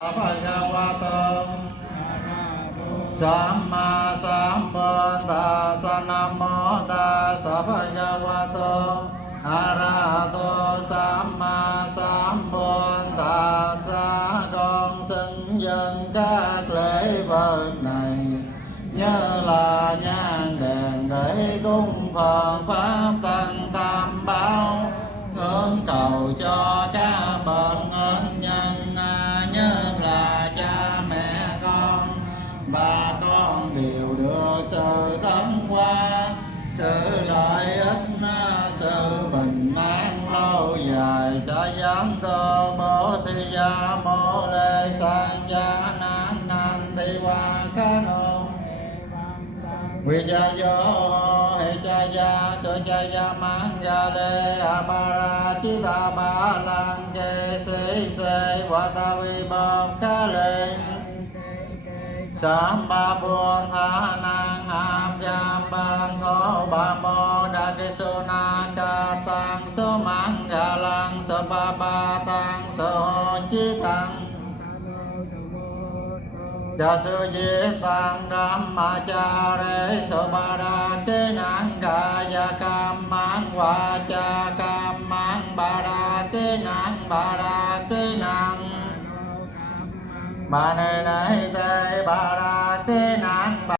Bhagavato Samma Sambuddhassa Namo Tassa Bhagavato Arahato Samma Sambuddhassa. Con xin dâng các lễ vật này nhớ là nhang đèn để cúng Phật pháp tăng tam bảo, hướng cầu cho các bậc ân nhân, nhất là cha mẹ con, bà con đều được sự tấn hóa, sự lợi ích, sự bình an lâu dài. Cha giáng tô bố thi gia mô lê sang gia nan nan ti wa ca nô vi cha yo he cha ya so cha ya mang ya le abara chi ta ba lang ke se wa ta vi ba ca le sam ba buồn tha nang áp giam ban thọ ba mô đa ke so na ca tăng so mang ga lang so ba tăng so chi tăng cha sư di tăng ram ma cha re so ba đa ke nang ga ya cam mang wa cha cam mang ba đa ke nang ba ne này te ba đa